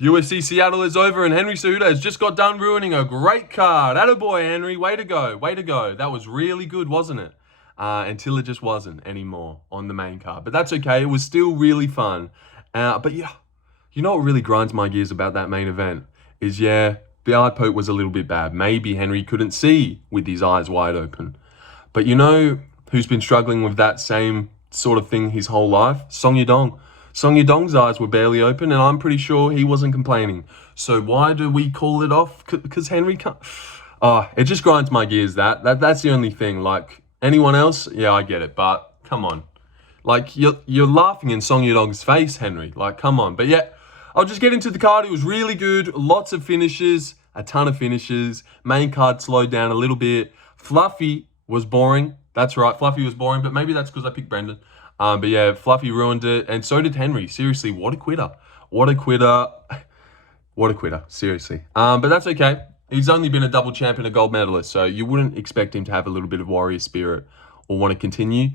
UFC Seattle is over and Henry Cejudo has just got done ruining a great card. Attaboy, Henry. Way to go. Way to go. That was really good, wasn't it? Until it just wasn't anymore on the main card. But that's okay. It was still really fun. But yeah, you know what really grinds my gears about that main event is, yeah, the eye poke was a little bit bad. Maybe Henry couldn't see with his eyes wide open. But you know who's been struggling with that same sort of thing his whole life? Song Yadong. Song Yadong's eyes were barely open, and I'm pretty sure he wasn't complaining. So why do we call it off? Because Henry can't... it just grinds my gears, that's the only thing. Like, anyone else, yeah, I get it, but come on. Like, you're laughing in Song Yadong's face, Henry. Like, come on. But yeah, I'll just get into the card. It was really good. Lots of finishes, a ton of finishes. Main card slowed down a little bit. Fluffy was boring. That's right, Fluffy was boring, but maybe that's because I picked Brendan. But yeah, Fluffy ruined it, and so did Henry. Seriously, what a quitter. What a quitter. What a quitter, seriously. But that's okay. He's only been a double champ and a gold medalist, so you wouldn't expect him to have a little bit of warrior spirit or want to continue.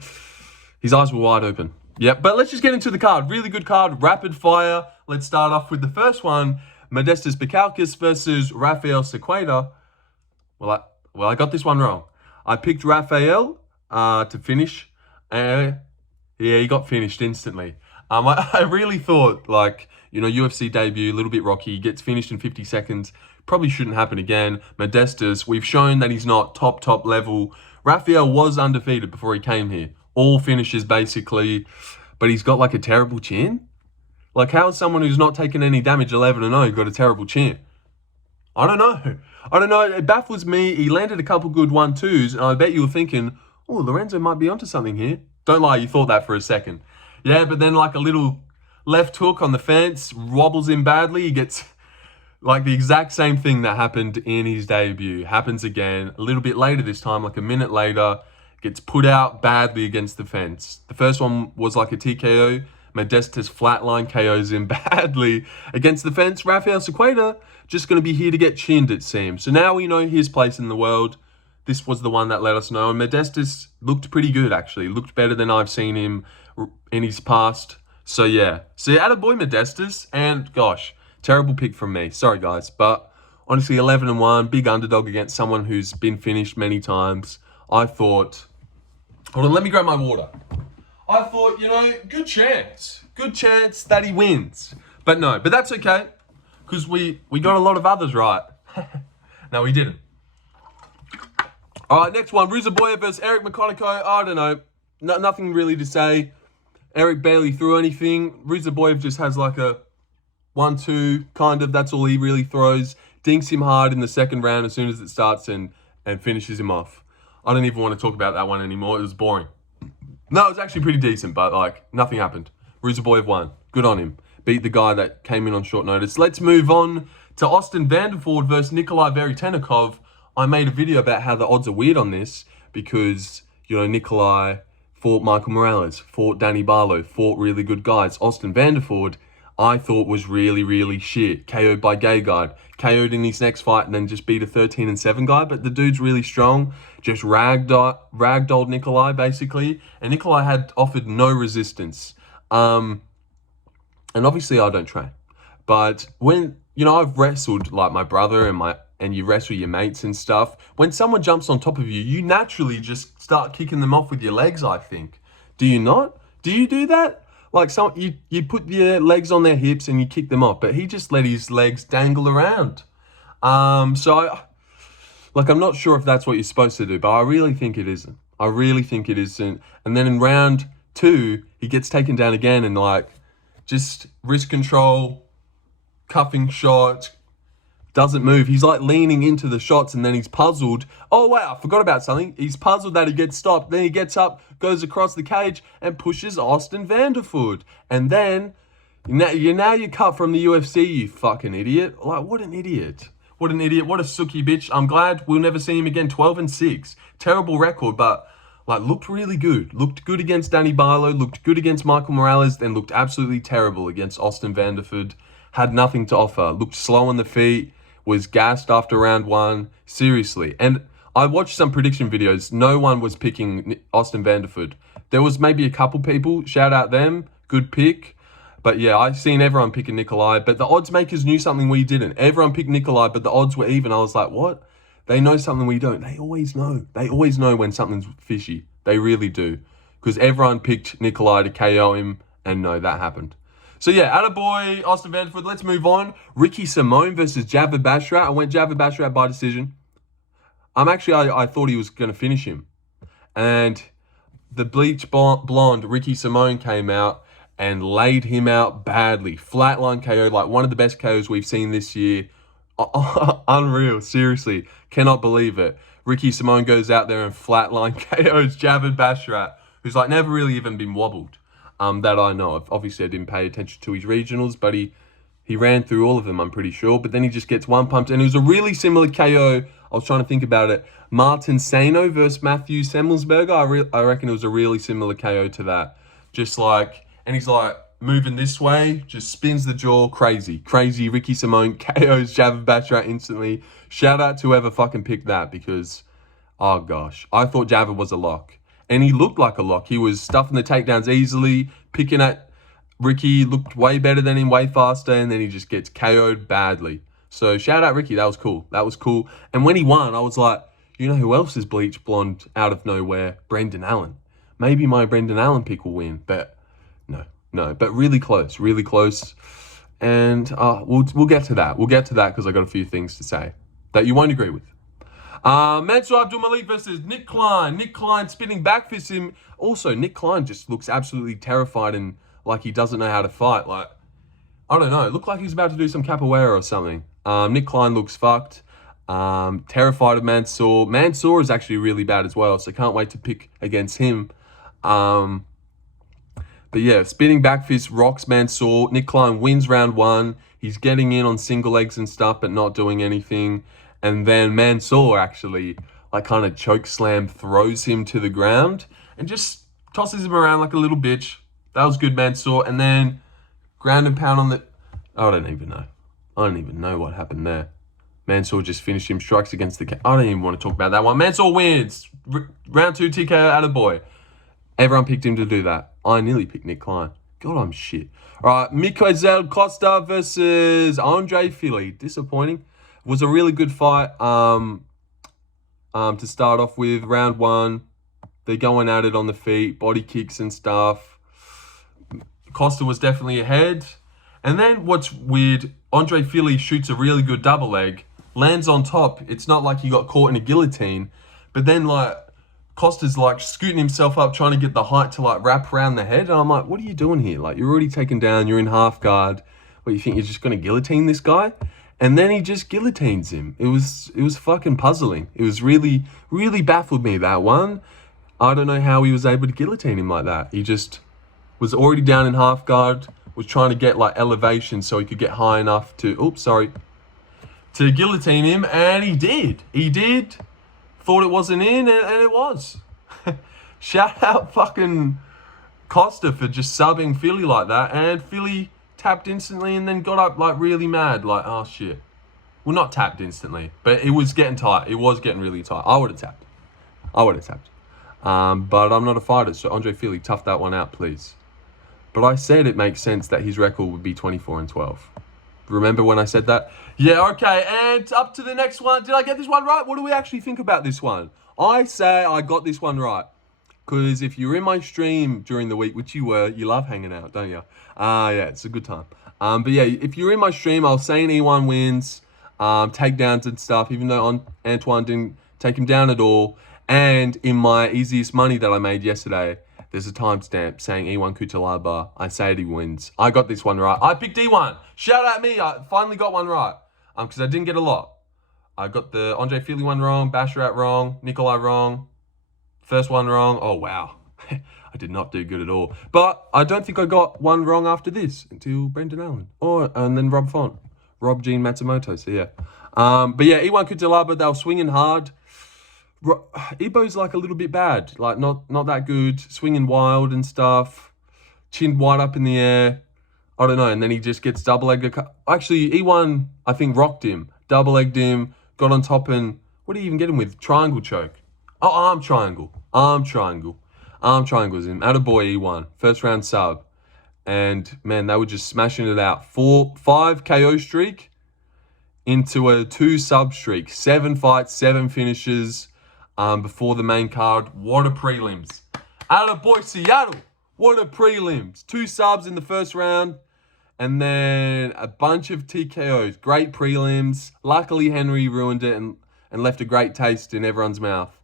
His eyes were wide open. Yep, but let's just get into the card. Really good card, rapid fire. Let's start off with the first one. Modestas Bukaukas versus Rafael Cerqueira. Well, I got this one wrong. I picked Rafael to finish. Yeah, he got finished instantly. I really thought, like, you know, UFC debut, a little bit rocky, gets finished in 50 seconds. Probably shouldn't happen again. Modestas, we've shown that he's not top level. Rafael was undefeated before he came here. All finishes, basically. But he's got, like, a terrible chin. Like, how is someone who's not taken any damage 11-0 got a terrible chin? I don't know. It baffles me. He landed a couple good 1-2s, and I bet you were thinking, oh, Lorenzo might be onto something here. Don't lie, you thought that for a second. Yeah, but then like a little left hook on the fence, wobbles him badly. He gets like the exact same thing that happened in his debut. Happens again, a little bit later this time, like a minute later. Gets put out badly against the fence. The first one was like a TKO. Modestas flatline KOs him badly against the fence. Rafael Cerqueira just going to be here to get chinned, it seems. So now we know his place in the world. This was the one that let us know. And Modestas looked pretty good, actually. Looked better than I've seen him in his past. So, yeah. So, attaboy Modestas. And, gosh, terrible pick from me. Sorry, guys. But, honestly, 11-1. Big underdog against someone who's been finished many times. I thought... Hold on, let me grab my water. I thought, you know, good chance. Good chance that he wins. But no, but that's okay. Because we got a lot of others right. No, we didn't. All right, next one. Ruziboev versus McConico. I don't know. Nothing really to say. Eric barely threw anything. Ruziboev just has like a 1-2 kind of. That's all he really throws. Dinks him hard in the second round as soon as it starts and finishes him off. I don't even want to talk about that one anymore. It was boring. No, it was actually pretty decent, but like nothing happened. Ruziboev won. Good on him. Beat the guy that came in on short notice. Let's move on to Austin Vanderford versus Nikolay Veretennikov. I made a video about how the odds are weird on this because, you know, Nikolay fought Michael Morales, fought Danny Barlow, fought really good guys. Austin Vanderford, I thought was really shit. KO'd by Gay Guard. KO'd in his next fight and then just beat a 13-7 guy. But the dude's really strong. Just ragdolled Nikolay, basically. And Nikolay had offered no resistance. And obviously I don't train. But when, you know, I've wrestled like my brother and you wrestle your mates and stuff. When someone jumps on top of you, you naturally just start kicking them off with your legs, I think. Do you not? Do you do that? Like you put your legs on their hips and you kick them off, but he just let his legs dangle around. I'm not sure if that's what you're supposed to do, but I really think it isn't. I really think it isn't. And then in round 2, he gets taken down again and like just wrist control, cuffing shot, doesn't move. He's like leaning into the shots and then he's puzzled. Oh, wow, I forgot about something. He's puzzled that he gets stopped. Then he gets up, goes across the cage and pushes Austin Vanderford. And then, now you're cut from the UFC, you fucking idiot. Like, what an idiot. What an idiot. What a sookie bitch. I'm glad we'll never see him again. 12-6. Terrible record, but like looked really good. Looked good against Danny Barlow. Looked good against Michael Morales. Then looked absolutely terrible against Austin Vanderford. Had nothing to offer. Looked slow on the feet. Was gassed after round 1. Seriously. And I watched some prediction videos. No one was picking Austin Vanderford. There was maybe a couple people. Shout out them. Good pick. But yeah, I've seen everyone picking Nikolay, but the odds makers knew something we didn't. Everyone picked Nikolay, but the odds were even. I was like, what? They know something we don't. They always know. They always know when something's fishy. They really do. Because everyone picked Nikolay to KO him, and no, that happened. So yeah, attaboy, Austin Vanderford. Let's move on. Ricky Simone versus Javid Basharat. I went Javid Basharat by decision. I thought he was going to finish him. And the bleach blonde Ricky Simone came out and laid him out badly. Flatline KO, like one of the best KOs we've seen this year. Unreal, seriously. Cannot believe it. Ricky Simone goes out there and flatline KOs Javid Basharat, who's like never really even been wobbled, that I know of. Obviously, I didn't pay attention to his regionals, but he ran through all of them, I'm pretty sure. But then he just gets one pumped, and it was a really similar KO. I was trying to think about it. Martin Sano versus Matthew Semmelsberger. I reckon it was a really similar KO to that. Just like, and he's like moving this way, just spins the jaw, crazy. Ricky Simone KOs Javid Basharat instantly. Shout out to whoever fucking picked that, because, oh gosh, I thought Javid was a lock. And he looked like a lock. He was stuffing the takedowns easily, picking at Ricky, looked way better than him, way faster, and then he just gets KO'd badly. So shout out Ricky, that was cool. That was cool. And when he won, I was like, you know who else is bleach blonde out of nowhere? Brendan Allen. Maybe my Brendan Allen pick will win, but no. But really close. And we'll get to that. We'll get to that because I got a few things to say that you won't agree with. Mansur Abdul Malik versus Nick Klein. Nick Klein spinning back fist him. Also, Nick Klein just looks absolutely terrified and like he doesn't know how to fight. Like, I don't know. It looked like he's about to do some capoeira or something. Nick Klein looks fucked. Terrified of Mansur. Mansur is actually really bad as well, so can't wait to pick against him. But yeah, spinning back fist rocks Mansur. Nick Klein wins round one. He's getting in on single legs and stuff, but not doing anything. And then Mansur actually, like, kind of choke slam throws him to the ground and just tosses him around like a little bitch. That was good, Mansur. And then ground and pound on the... I don't even know what happened there. Mansur just finished him, strikes against the... I don't even want to talk about that one. Mansur wins. Round 2 TKO, attaboy. Everyone picked him to do that. I nearly picked Nick Klein. God, I'm shit. All right, Mikael Costa versus Andre Fili. Disappointing. Was a really good fight to start off with. Round 1, they're going at it on the feet, body kicks and stuff. Costa was definitely ahead. And then what's weird, Andre Fili shoots a really good double leg, lands on top. It's not like he got caught in a guillotine, but then like Costa's like scooting himself up, trying to get the height to like wrap around the head. And I'm like, what are you doing here? Like, you're already taken down, you're in half guard. What, you think you're just going to guillotine this guy? And then he just guillotines him. It was fucking puzzling. It was really baffled me, that one. I don't know how he was able to guillotine him like that. He just was already down in half guard, was trying to get like elevation so he could get high enough to, to guillotine him. And he did. Thought it wasn't in, and it was. Shout out fucking Costa for just subbing Fili like that. And Fili tapped instantly and then got up like really mad. Like, oh shit. Well, not tapped instantly, but it was getting tight. It was getting really tight. I would have tapped. But I'm not a fighter, so Andre Fili, tough that one out, please. But I said it makes sense that his record would be 24-12. Remember when I said that? Yeah, okay, and up to the next one. Did I get this one right? What do we actually think about this one? I say I got this one right. Because if you're in my stream during the week, which you were, you love hanging out, don't you? Yeah, it's a good time. But yeah, if you're in my stream, I was saying E1 wins, takedowns and stuff, even though Antoine didn't take him down at all. And in my easiest money that I made yesterday, there's a timestamp saying E1 Cutelaba. I say he wins. I got this one right. I picked E1. Shout out me. I finally got one right. Because I didn't get a lot. I got the Andre Fili one wrong, Basharat wrong, Nikolay wrong, first one wrong. Oh, wow. I did not do good at all. But I don't think I got one wrong after this until Brendan Allen. And then Rob Jean Matsumoto. So, yeah. But yeah, E1 Cutelaba, they were swinging hard. Ibo's like a little bit bad, like not that good, swinging wild and stuff, chin wide up in the air. I don't know, and then he just gets double-legged. Actually, E1, I think, rocked him, double-legged him, got on top and, what did he even get him with? Triangle choke. Oh, arm triangle is him. Attaboy, E1. First round sub. And, man, they were just smashing it out. 5 KO streak into a 2 sub streak. 7 fights, 7 finishes before the main card. What a prelims. Attaboy Seattle. What a prelims. 2 subs in the first round. And then a bunch of TKOs. Great prelims. Luckily, Henry ruined it and left a great taste in everyone's mouth.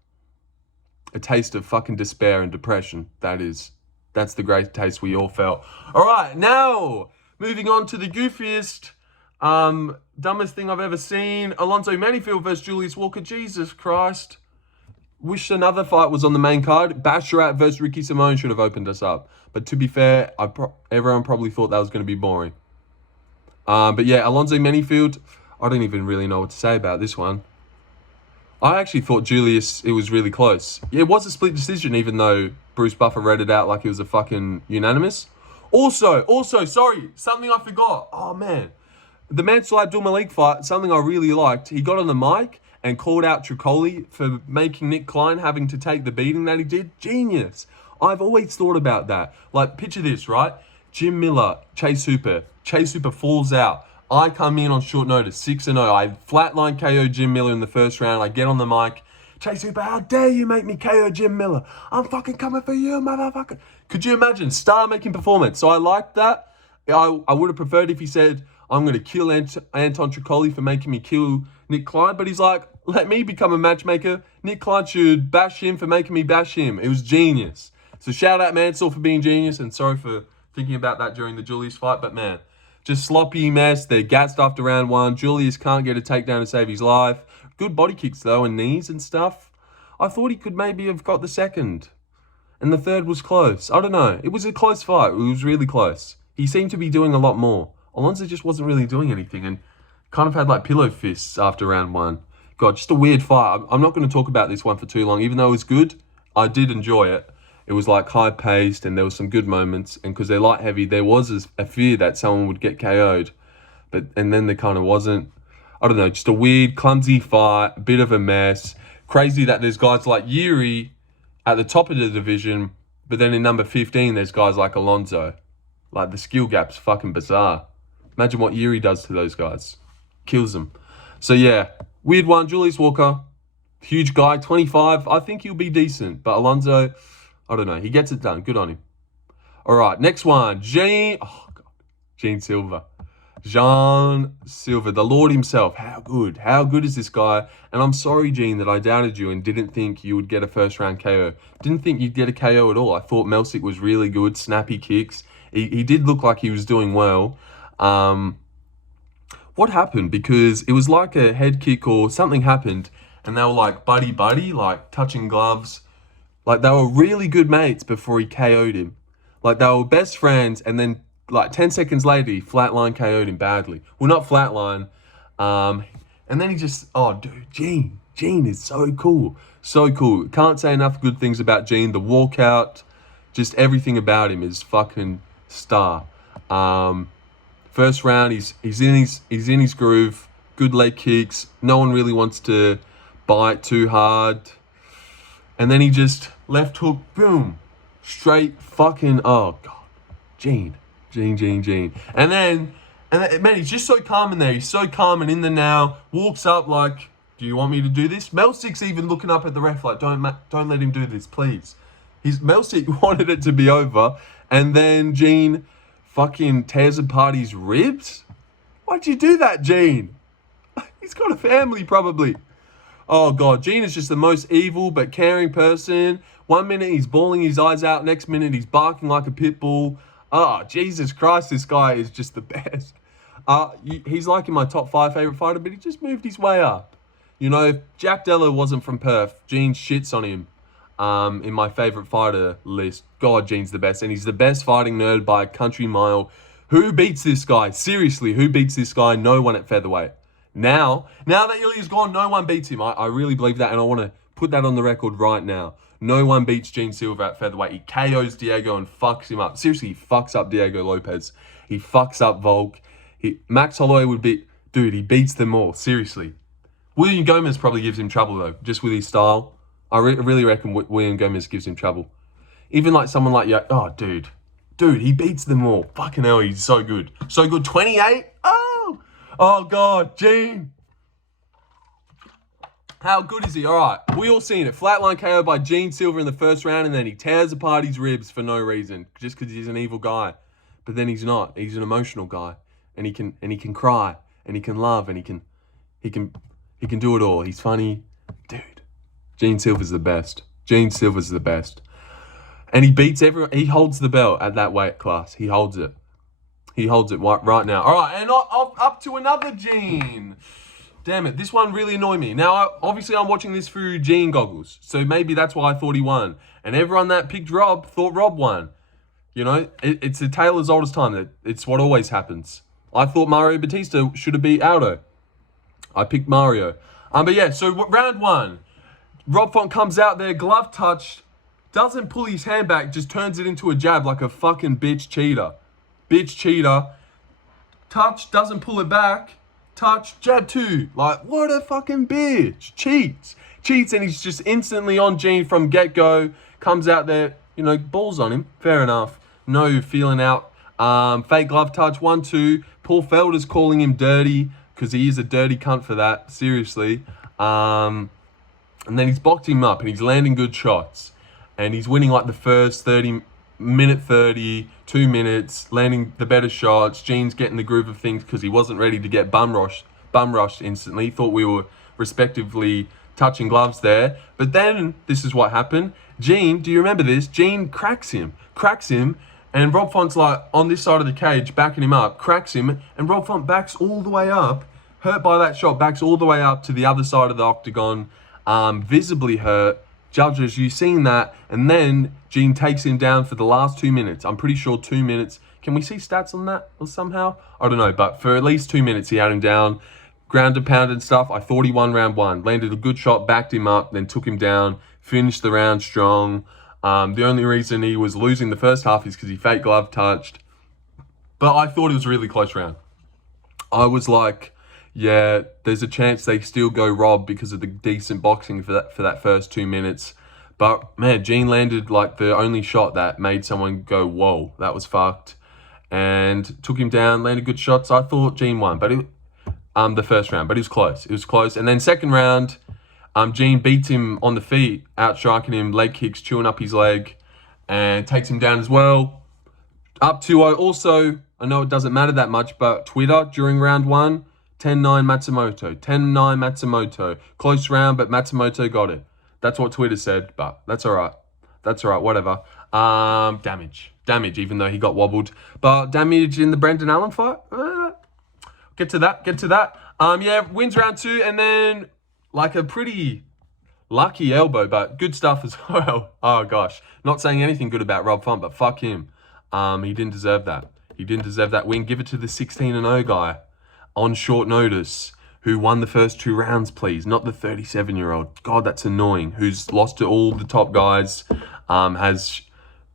A taste of fucking despair and depression, that is. That's the great taste we all felt. All right, now, moving on to the goofiest, dumbest thing I've ever seen. Alonzo Menifield versus Julius Walker. Jesus Christ. Wish another fight was on the main card. Basharat versus Ricky Simone should have opened us up. But to be fair, everyone probably thought that was going to be boring. But yeah, Alonzo Menifield, I don't even really know what to say about this one. I actually thought Julius, it was really close. Yeah, it was a split decision, even though Bruce Buffer read it out like it was a fucking unanimous. Also, sorry, something I forgot. Oh, man. The Mansur Abdul Malik fight, something I really liked. He got on the mic and called out Tricoli for making Nick Klein having to take the beating that he did. Genius. I've always thought about that. Like, picture this, right? Jim Miller, Chase Hooper. Chase Hooper falls out. I come in on short notice, 6-0. I flatline KO Jim Miller in the first round. I get on the mic. Chase Hooper, how dare you make me KO Jim Miller? I'm fucking coming for you, motherfucker. Could you imagine? Star-making performance. So I liked that. I would have preferred if he said, I'm going to kill Anton Tricoli for making me kill Nick Klein. But he's like, let me become a matchmaker. Nick Klein should bash him for making me bash him. It was genius. So shout out Mansur for being genius. And sorry for thinking about that during the Julius fight. But man, just sloppy mess. They're gassed after round 1. Julius can't get a takedown to save his life. Good body kicks, though, and knees and stuff. I thought he could maybe have got the second. And the third was close. I don't know. It was a close fight. It was really close. He seemed to be doing a lot more. Alonzo just wasn't really doing anything and kind of had like pillow fists after round 1. God, just a weird fight. I'm not going to talk about this one for too long. Even though it was good, I did enjoy it. It was like high-paced and there was some good moments. And because they're light-heavy, there was a fear that someone would get KO'd. And then there kind of wasn't. I don't know, just a weird, clumsy fight, a bit of a mess. Crazy that there's guys like Yuri at the top of the division, but then in number 15, there's guys like Alonzo. Like, the skill gap's fucking bizarre. Imagine what Yuri does to those guys. Kills them. So, yeah, weird one. Julius Walker, huge guy, 25. I think he'll be decent. But Alonzo, I don't know. He gets it done. Good on him. All right, next one. Jean Silva. Jean Silva, the Lord himself. How good? How good is this guy? And I'm sorry, Gene, that I doubted you and didn't think you would get a first-round KO. Didn't think you'd get a KO at all. I thought Melsik was really good, snappy kicks. He did look like he was doing well. What happened? Because it was like a head kick or something happened, and they were like buddy-buddy, like touching gloves. Like, they were really good mates before he KO'd him. Like, they were best friends, and then like 10 seconds later, he flatline KO'd him badly. Well, not flatline. And then he just, oh, dude, Gene is so cool. So cool. Can't say enough good things about Gene. The walkout, just everything about him is fucking star. First round, he's in his groove. Good leg kicks. No one really wants to bite too hard. And then he just left hook, boom, straight fucking, oh God, Gene. And then, man, he's just so calm in there. He's so calm and in the now. Walks up like, do you want me to do this? Melsik's even looking up at the ref like, don't let him do this, please. Melsik wanted it to be over. And then Gene fucking tears apart his ribs? Why'd you do that, Gene? He's got a family, probably. Oh, God, Gene is just the most evil but caring person. 1 minute he's bawling his eyes out. Next minute he's barking like a pit bull. Oh, Jesus Christ, this guy is just the best. He's like in my top 5 favourite fighter, but he just moved his way up. You know, if Jack Della wasn't from Perth, Gene shits on him in my favourite fighter list. God, Gene's the best. And he's the best fighting nerd by a country mile. Who beats this guy? Seriously, who beats this guy? No one at featherweight. Now that Ilya's gone, no one beats him. I really believe that, and I want to put that on the record right now. No one beats Gene Silva at featherweight. He KOs Diego and fucks him up. Seriously, he fucks up Diego Lopez. He fucks up Volk. Max Holloway would beat... Dude, he beats them all. Seriously. William Gomez probably gives him trouble, though, just with his style. I really reckon William Gomez gives him trouble. Even like someone like... Oh, dude. Dude, he beats them all. Fucking hell, he's so good. So good. 28? Oh, God. Gene. How good is he? All right, we all seen it. Flatline KO by Gene Silva in the first round, and then he tears apart his ribs for no reason, just because he's an evil guy. But then he's not. He's an emotional guy, and he can cry, and he can love, and he can do it all. He's funny, dude. Gene Silva's the best. Gene Silva's the best, and he beats everyone. He holds the belt at that weight class. He holds it. He holds it right now. All right, and up to another Gene. Damn it, this one really annoyed me. Now, obviously, I'm watching this through Gene goggles, so maybe that's why I thought he won. And everyone that picked Rob thought Rob won. You know, it's the tale as old as time. It's what always happens. I thought Mario Batista should have beat Aldo. I picked Mario. But yeah, so round one. Rob Font comes out there, glove touch, doesn't pull his hand back, just turns it into a jab like a fucking bitch cheater. Bitch cheater. Touch, doesn't pull it back. Touch, jab two. Like, what a fucking bitch. Cheats, and he's just instantly on Gene from get-go. Comes out there, you know, balls on him. Fair enough. No feeling out. Fake glove touch, 1-2. Paul Felder's calling him dirty, because he is a dirty cunt for that. Seriously. And then he's boxed him up, and he's landing good shots. And he's winning like the first 30, 2 minutes, landing the better shots. Gene's getting the groove of things because he wasn't ready to get bum rushed instantly. Thought we were respectively touching gloves there. But then, this is what happened. Gene, do you remember this? Gene cracks him, and Rob Font's like on this side of the cage, backing him up, cracks him, and Rob Font backs all the way up, hurt by that shot, backs all the way up to the other side of the octagon, visibly hurt. Judges, you seen that, and then Gene takes him down for the last 2 minutes. I'm pretty sure 2 minutes. Can we see stats on that or somehow? I don't know, but for at least 2 minutes, he had him down, ground and pound and stuff. I thought he won round one. Landed a good shot, backed him up, then took him down, finished the round strong. The only reason he was losing the first half is because he fake glove touched. But I thought it was a really close round. I was like, yeah, there's a chance they still go Rob because of the decent boxing for that first 2 minutes. But, man, Gene landed like the only shot that made someone go, whoa, that was fucked. And took him down, landed good shots. I thought Gene won, but the first round, but it was close. It was close. And then second round, Gene beats him on the feet, outstriking him, leg kicks, chewing up his leg, and takes him down as well. Up 2-0. Also, I know it doesn't matter that much, but Twitter during round one, 10-9 Matsumoto. 10-9 Matsumoto. Close round, but Matsumoto got it. That's what Twitter said, but that's all right. That's all right, whatever. Damage, even though he got wobbled. But damage in the Brendan Allen fight? Get to that. Yeah, wins round two, and then like a pretty lucky elbow, but good stuff as well. Oh, gosh. Not saying anything good about Rob Font, but fuck him. He didn't deserve that. He didn't deserve that win. Give it to the 16-0 guy on short notice, who won the first 2 rounds, please. Not the 37-year-old. God, that's annoying. Who's lost to all the top guys, has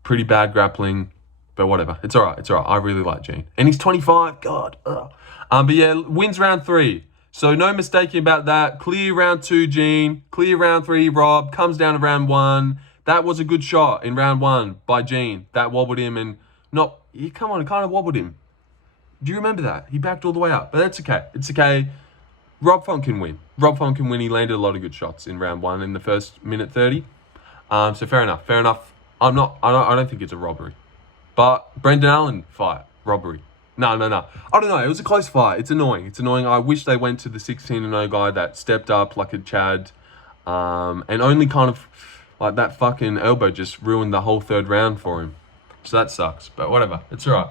pretty bad grappling, but whatever. It's all right. I really like Gene. And he's 25. God. Ugh. But yeah, wins round 3. So no mistaking about that. Clear round 2, Gene. Clear round 3, Rob. Comes down to round 1. That was a good shot in round 1 by Gene. That wobbled him and not... It kind of wobbled him. Do you remember that? He backed all the way up. But that's okay. It's okay. Rob Font can win. He landed a lot of good shots in round 1 in the first minute 30. So fair enough. I don't think it's a robbery. But Brendan Allen fight, robbery. No. I don't know. It was a close fight. It's annoying. I wish they went to the 16-0 guy that stepped up like a Chad. And only kind of like that fucking elbow just ruined the whole third round for him. So that sucks. But whatever. It's all right.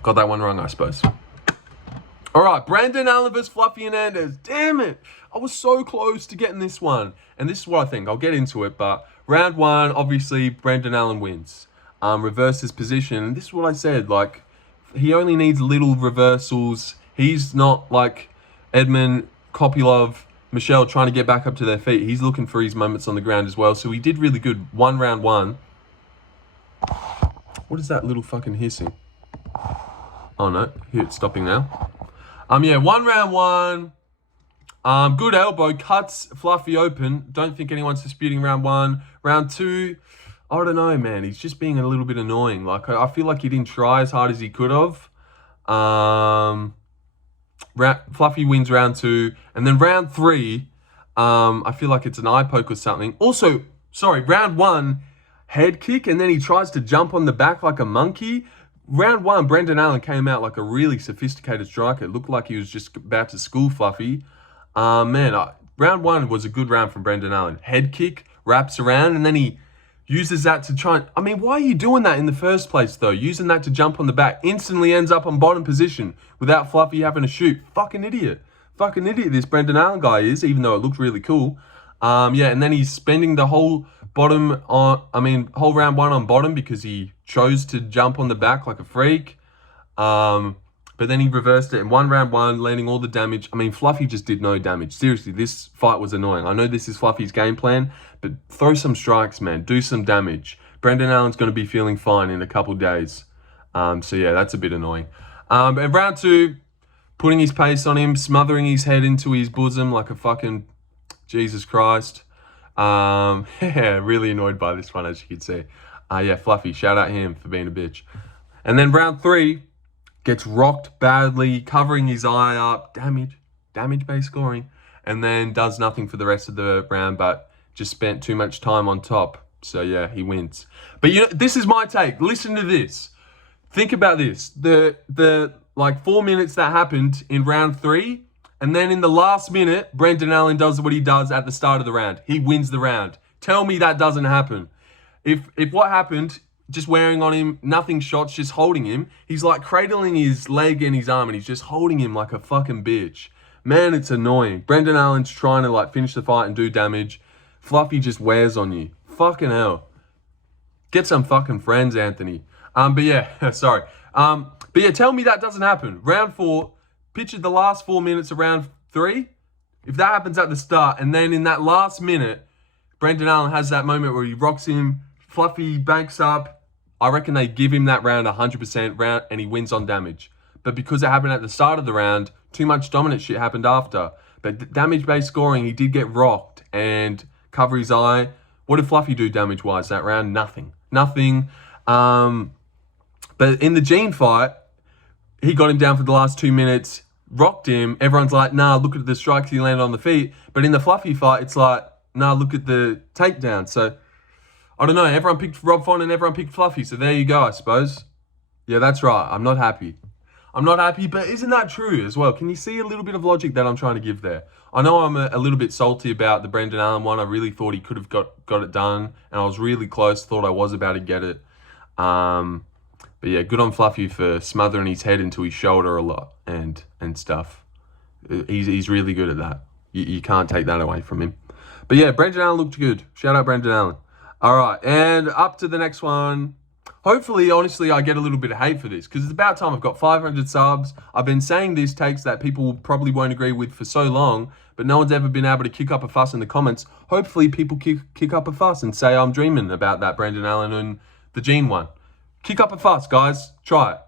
Got that one wrong, I suppose. All right, Brendan Allen versus Fluffy Hernandez. Damn it. I was so close to getting this one. And this is what I think. I'll get into it. But round 1, obviously, Brendan Allen wins. Reverses position. And this is what I said. Like, he only needs little reversals. He's not like Edmund, Kopylov, Michelle trying to get back up to their feet. He's looking for his moments on the ground as well. So he did really good. Round 1. What is that little fucking hissing? Oh, no. Here, it's stopping now. Yeah, round 1. Good elbow. Cuts Fluffy open. Don't think anyone's disputing round 1. Round 2. I don't know, man. He's just being a little bit annoying. Like, I feel like he didn't try as hard as he could have. Fluffy wins round 2. And then round 3, I feel like it's an eye poke or something. Also, sorry, round 1, head kick. And then he tries to jump on the back like a monkey. Round 1, Brendan Allen came out like a really sophisticated striker. It looked like he was just about to school Fluffy. Round 1 was a good round from Brendan Allen. Head kick, wraps around, and then he uses that to try and... I mean, why are you doing that in the first place, though? Using that to jump on the back. Instantly ends up on bottom position without Fluffy having to shoot. Fucking idiot. Fucking idiot this Brendan Allen guy is, even though it looked really cool. And then he's spending the whole round 1 on bottom because he chose to jump on the back like a freak. But then he reversed it in round 1, landing all the damage. I mean, Fluffy just did no damage. Seriously, this fight was annoying. I know this is Fluffy's game plan, but throw some strikes, man. Do some damage. Brendan Allen's going to be feeling fine in a couple days. So yeah, that's a bit annoying. And round 2, putting his pace on him, smothering his head into his bosom like a fucking Jesus Christ. Yeah, really annoyed by this one, as you can see. Fluffy, shout out him for being a bitch. And then round 3, gets rocked badly, covering his eye up, damage-based scoring, and then does nothing for the rest of the round, but just spent too much time on top. So yeah, he wins. But this is my take. Listen to this. Think about this. The 4 minutes that happened in round 3, and then in the last minute, Brendan Allen does what he does at the start of the round. He wins the round. Tell me that doesn't happen. If what happened, just wearing on him, nothing shots, just holding him. He's like cradling his leg and his arm and he's just holding him like a fucking bitch. Man, it's annoying. Brendan Allen's trying to finish the fight and do damage. Fluffy just wears on you. Fucking hell. Get some fucking friends, Anthony. Sorry. Tell me that doesn't happen. Round 4, picture the last 4 minutes of round 3. If that happens at the start and then in that last minute, Brendan Allen has that moment where he rocks him, Fluffy banks up, I reckon they give him that round 100% and he wins on damage. But because it happened at the start of the round, too much dominant shit happened after. But damage-based scoring, he did get rocked and cover his eye. What did Fluffy do damage-wise that round? Nothing. But in the Gene fight, he got him down for the last 2 minutes, rocked him. Everyone's like, nah, look at the strikes he landed on the feet. But in the Fluffy fight, it's like, nah, look at the takedown. So I don't know. Everyone picked Rob Font and everyone picked Fluffy. So there you go, I suppose. Yeah, that's right. I'm not happy. But isn't that true as well? Can you see a little bit of logic that I'm trying to give there? I know I'm a little bit salty about the Brendan Allen one. I really thought he could have got it done. And I was really close. Thought I was about to get it. But yeah, good on Fluffy for smothering his head into his shoulder a lot and stuff. He's really good at that. You can't take that away from him. But yeah, Brendan Allen looked good. Shout out Brendan Allen. All right, and up to the next one. Hopefully, honestly, I get a little bit of hate for this because it's about time. I've got 500 subs. I've been saying these takes that people probably won't agree with for so long, but no one's ever been able to kick up a fuss in the comments. Hopefully, people kick up a fuss and say I'm dreaming about that Brendan Allen and the Gene one. Kick up a fuss, guys. Try it.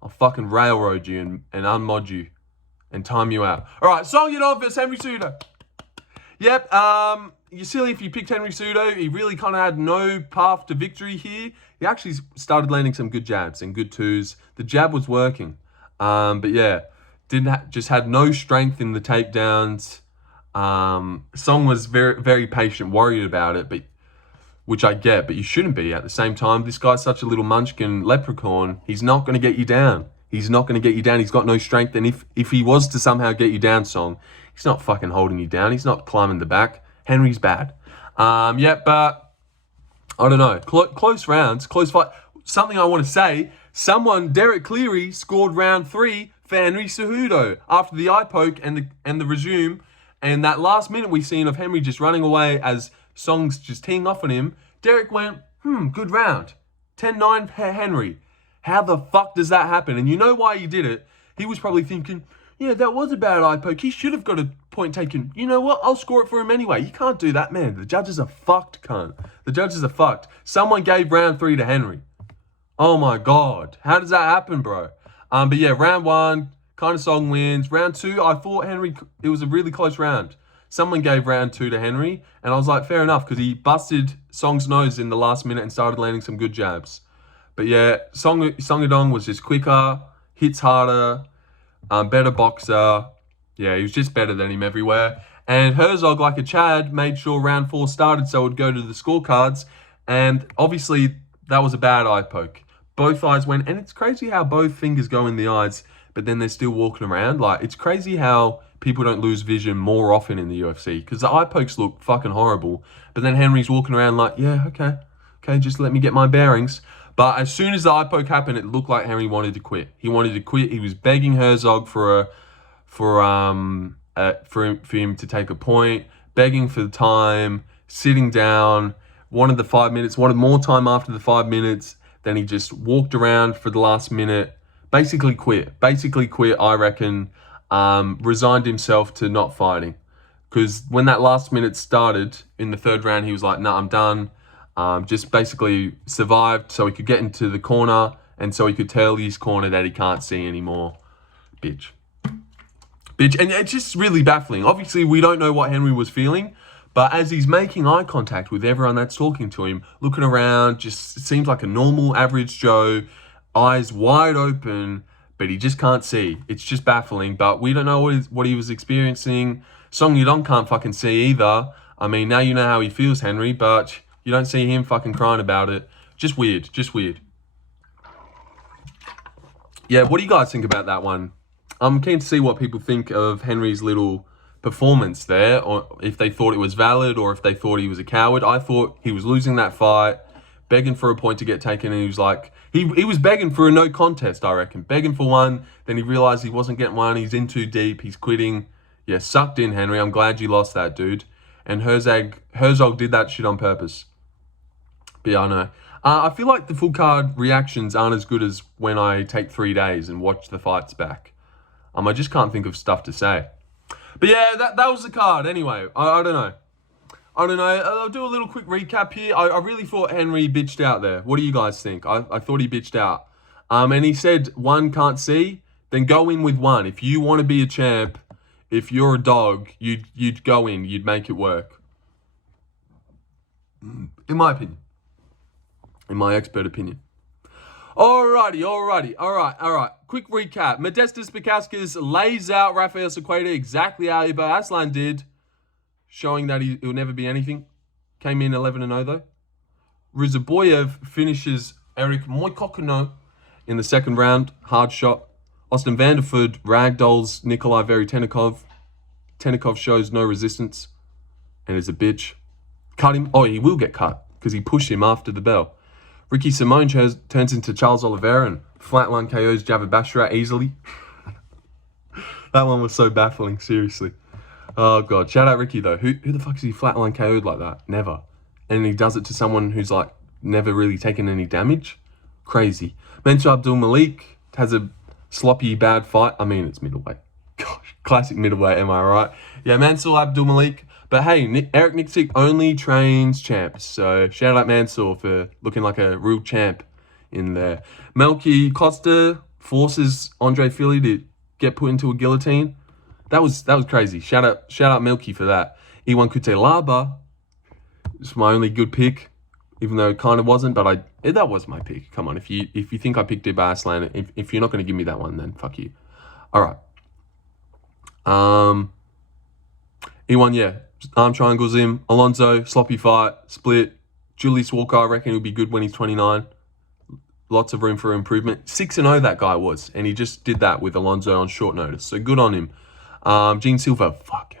I'll fucking railroad you and unmod you and time you out. All right, Song Yadong versus Henry Cejudo. Yep, you're silly if you picked Henry Cejudo. He really kind of had no path to victory here. He actually started landing some good jabs and good twos. The jab was working. But yeah, just had no strength in the takedowns. Song was very, very patient, worried about it, which I get, but you shouldn't be at the same time. This guy's such a little munchkin leprechaun. He's not going to get you down. He's not going to get you down. He's got no strength. And if he was to somehow get you down, Song, he's not fucking holding you down. He's not climbing the back. Henry's bad. But I don't know. Close rounds, close fight. Something I want to say. Derek Cleary scored round 3 for Henry Cejudo after the eye poke and the resume. And that last minute we seen of Henry just running away as Song's just teeing off on him. Derek went, good round. 10-9 Henry. How the fuck does that happen? And you know why he did it? He was probably thinking, yeah, that was a bad eye poke. He should have got a point taken. You know what? I'll score it for him anyway. You can't do that, man. The judges are fucked, cunt. The judges are fucked. Someone gave round 3 to Henry. Oh my God. How does that happen, bro? But yeah, round 1, kind of Song wins. Round 2, I thought Henry, it was a really close round. someone gave round 2 to Henry, and I was like, fair enough, because he busted Song's nose in the last minute and started landing some good jabs. But yeah, Yadong was just quicker, hits harder, better boxer. Yeah, he was just better than him everywhere. And Herzog, like a Chad, made sure round 4 started so it would go to the scorecards. And obviously, that was a bad eye poke. Both eyes went, and it's crazy how both fingers go in the eyes, but then they're still walking around. Like, it's crazy how people don't lose vision more often in the UFC, because the eye pokes look fucking horrible. But then Henry's walking around like, yeah, okay, just let me get my bearings. But as soon as the eye poke happened, it looked like Henry wanted to quit. He wanted to quit. He was begging Herzog for him to take a point, begging for the time, sitting down, wanted 5 minutes, wanted more time after the 5 minutes. Then he just walked around for the last minute, basically quit, I reckon, resigned himself to not fighting. Because when that last minute started in the 3rd round, he was like, nah, I'm done. Just basically survived so he could get into the corner and so he could tell his corner that he can't see anymore. Bitch. And it's just really baffling. Obviously, we don't know what Henry was feeling, but as he's making eye contact with everyone that's talking to him, looking around, just seems like a normal average Joe, eyes wide open, but he just can't see. It's just baffling, but we don't know what he was experiencing. Song Yadong can't fucking see either. I mean, now you know how he feels, Henry, but you don't see him fucking crying about it. Just weird. Yeah, what do you guys think about that one? I'm keen to see what people think of Henry's little performance there, or if they thought it was valid, or if they thought he was a coward. I thought he was losing that fight, begging for a point to get taken, and he was like, he was begging for a no contest, I reckon. Begging for one, then he realized he wasn't getting one, he's in too deep, he's quitting. Yeah, sucked in, Henry. I'm glad you lost that, dude. And Herzog did that shit on purpose. But yeah, I know. I feel like the full card reactions aren't as good as when I take 3 days and watch the fights back. I just can't think of stuff to say. But yeah, that was the card. Anyway, I don't know. I'll do a little quick recap here. I really thought Henry bitched out there. What do you guys think? I thought he bitched out. And he said, one can't see, then go in with one. If you want to be a champ, if you're a dog, you'd go in. You'd make it work. In my opinion. In my expert opinion. Alrighty. All right. Quick recap. Modestas Bukaukas lays out Rafael Cerqueira exactly how Ibo Aslan did, showing that he'll never be anything. Came in 11-0 though. Ruziboev finishes McConico in the 2nd round. Hard shot. Austin Vanderford ragdolls Nikolay Veretennikov. Tennikov shows no resistance and is a bitch. Cut him. Oh, he will get cut because he pushed him after the bell. Ricky Simone turns into Charles Oliveira and flatline KOs Javid Basharat easily. That one was so baffling, seriously. Oh, God. Shout out Ricky, though. Who the fuck is he flatline KO'd like that? Never. And he does it to someone who's, like, never really taken any damage? Crazy. Mansur Abdul Malik has a sloppy, bad fight. I mean, it's middleweight. Gosh, classic middleweight, am I right? Yeah, Mansur Abdul Malik. But hey, Eric Nixick only trains champs. So shout out Mansur for looking like a real champ in there. Milky Costa forces Andre Fili to get put into a guillotine. That was crazy. Shout out Milky for that. E1 Cutelaba is my only good pick, even though it kind of wasn't, but that was my pick. Come on, if you think I picked Ibo Aslan, if you're not going to give me that one, then fuck you. All right. E1, yeah. Arm triangles him. Alonzo, sloppy fight, split. Julius Walker, I reckon he'll be good when he's 29. Lots of room for improvement. 6-0 that guy was, and he just did that with Alonzo on short notice. So good on him. Silva, fuck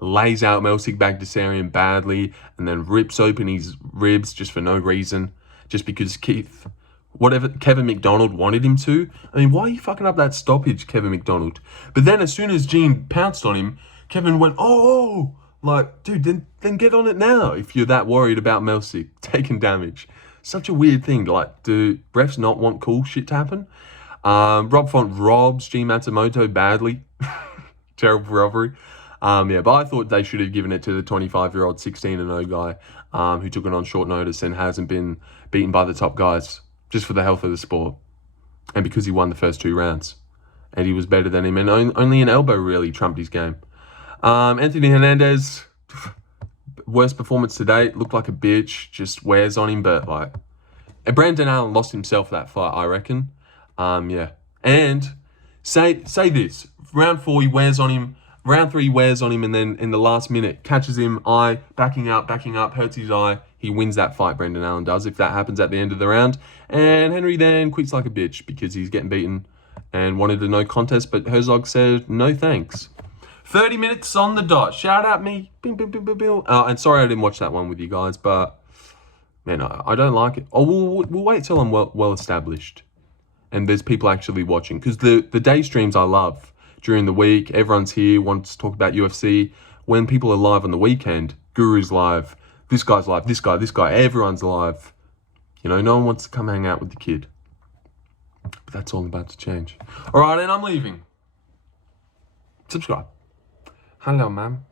lays out Melsik Baghdasaryan badly, and then rips open his ribs just for no reason, just because Kevin McDonald wanted him to. I mean, why are you fucking up that stoppage, Kevin McDonald? But then as soon as Gene pounced on him, Kevin went, oh. Like, dude, then get on it now if you're that worried about Melsik taking damage. Such a weird thing. Like, do refs not want cool shit to happen? Rob Font robs G Matsumoto badly. Terrible robbery. Yeah, but I thought they should have given it to the 25-year-old 16-0 guy who took it on short notice and hasn't been beaten by the top guys, just for the health of the sport. And because he won the first 2 rounds. And he was better than him. And only an elbow really trumped his game. Anthony Hernandez, worst performance to date. Looked like a bitch. Just wears on him, but like, and Brandon Allen lost himself that fight, I reckon. Yeah. And say this. Round 4, he wears on him. Round 3, he wears on him, and then in the last minute, catches him, backing up, hurts his eye. He wins that fight, Brendan Allen does, if that happens at the end of the round. And Henry then quits like a bitch because he's getting beaten and wanted a no contest, but Herzog said, no thanks. 30 minutes on the dot. Shout out me. Bing, bing, bing, bing, bing. And sorry I didn't watch that one with you guys, but, man, I don't like it. Oh, we'll wait till I'm well established and there's people actually watching. Because the day streams I love. During the week, everyone's here, wants to talk about UFC. When people are live on the weekend, Guru's live, this guy's live, this guy, everyone's live. You know, no one wants to come hang out with the kid. But that's all about to change. All right, and I'm leaving. Subscribe. Hello, ma'am.